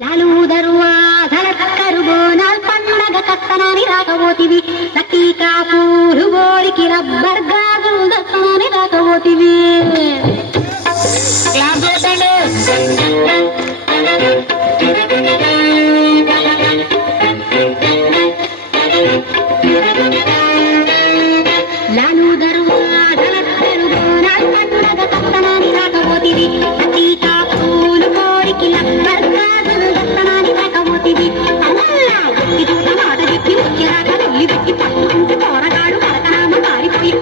లాలూదరువాధలక్కరు బోనాల్ పండగ కత్తనాని రాకపోతివి లక్కీకా పూలు గోరికి రబ్బర్ గాజులు దత్తనాని రాకపోతివి లాలూదరువాధలక్కరు బోనాల్ పండగ కత్తనాని రాకపోతివి లక్కీకా పూలు గోరికి రబ్బర్ పెట్టి పట్టుకుంటూ పోరగాడు పరకనామ మారిపోయి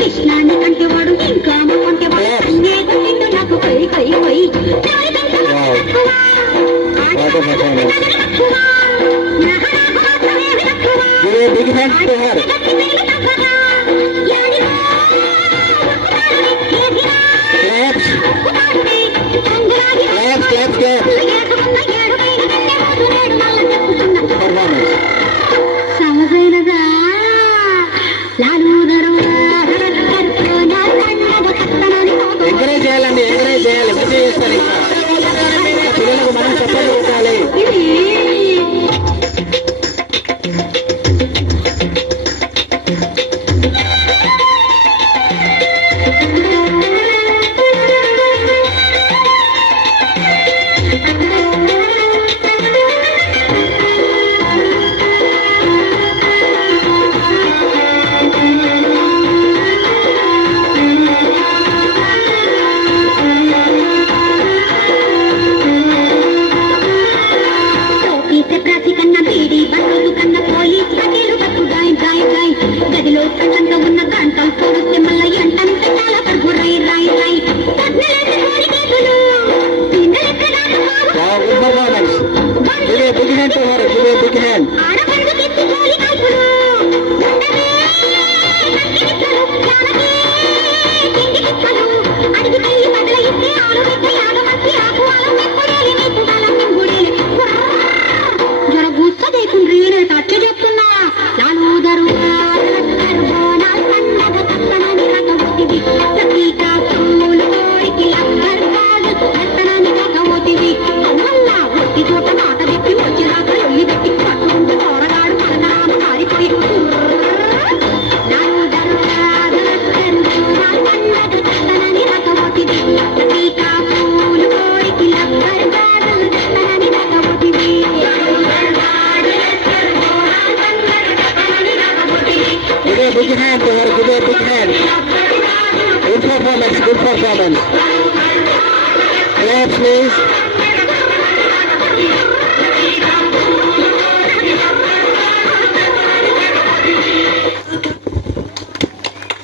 కృష్ణాన్ని కంటే వాడు ఇంకా కొంటే వాడు నాకు కై కై కై సమజైనదా ఎంకరేజ్ చేయాలండి, ఎంకరేజ్ చేయాలి, మంచిగా చేస్తారు. ఇంకా పిల్లలకు మనం చెప్పాలి పెట్టాలి. గదిలో ప్రచండ ఉన్న గంటలు పోలిస్తే మళ్ళీ ఎంటను పెట్టాల పరుగు రై రై రై జర గుస్స దేకుండ్రీ నేను టచ్ చెప్తున్నా లాలూదరు big hand to her, give her a big hand. Good performance, good performance. Claps please.